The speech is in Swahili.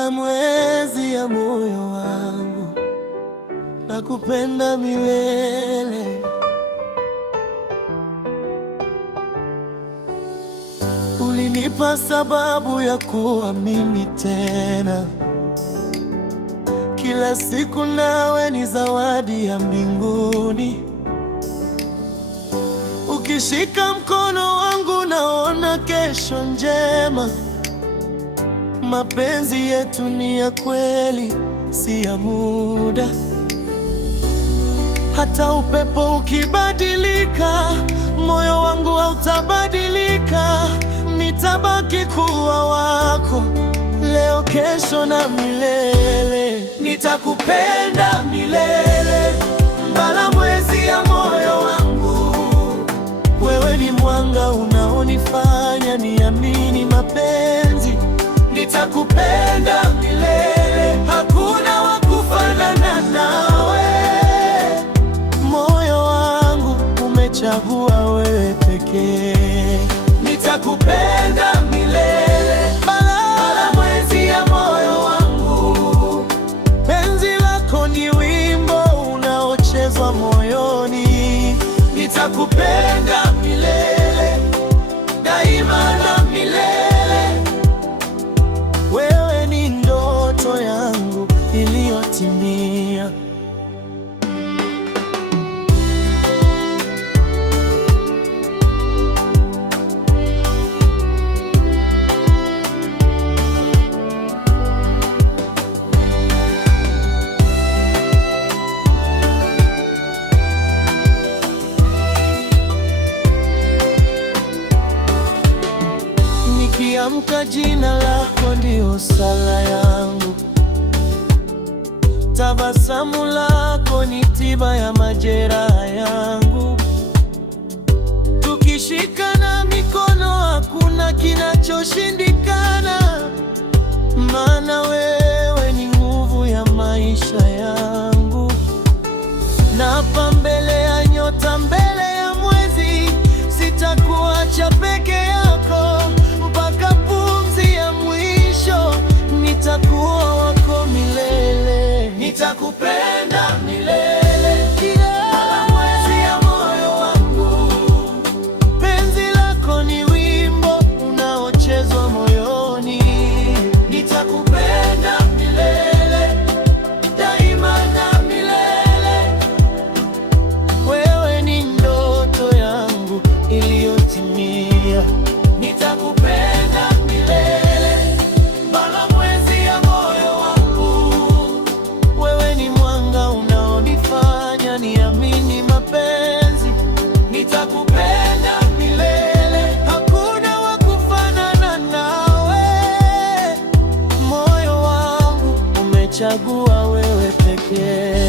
Mbalamwezi ya moyo wangu, nakupenda milele. Ulinipa sababu ya kuamini tena. Kila siku nawe ni zawadi ya mbinguni. Ukishika mkono wangu naona kesho njema. Mapenzi yetu ni ya kweli, si ya muda. Hata upepo ukibadilika, moyo wangu hautabadilika. Nitabaki kuwa wako leo, kesho na milele. Nitakupenda milele, Mbalamwezi ya moyo wangu. Wewe ni mwanga unaonifanya niamini mapenzi. Nitakupenda milele, hakuna wa kufanana nawe. Moyo wangu umechagua wewe pekee. Nitakupenda milele, Mbalamwezi ya moyo wangu. Penzi lako ni wimbo unaochezwa moyoni. Nitakupenda milele, daima na milele. Wewe ni ndoto yangu iliyotimia. Nikiamka jina lako ndio sala yangu. Tabasamu lako ni tiba ya majeraha yangu. Tukishikana mikono hakuna kinachoshindikana. Maana wewe ni nguvu ya maisha yangu. Naapa mbele ya nyota, mbele ya mwezi, sitakuacha peke yako. Mpaka pumzi ya mwisho nitakuwa wako milele. Nitakupenda milele, Mbalamwezi ya moyo wangu. Penzi lako ni wimbo unaochezwa moyoni. Nitakupenda milele, daima na milele. Wewe ni ndoto yangu iliyotimia. Nitakupenda milele, Mbalamwezi ya moyo wangu. Wewe ni mwanga unaonifanya niamini mapenzi. Nitakupenda milele, hakuna wa kufanana nawe. Moyo wangu umechagua wewe pekee.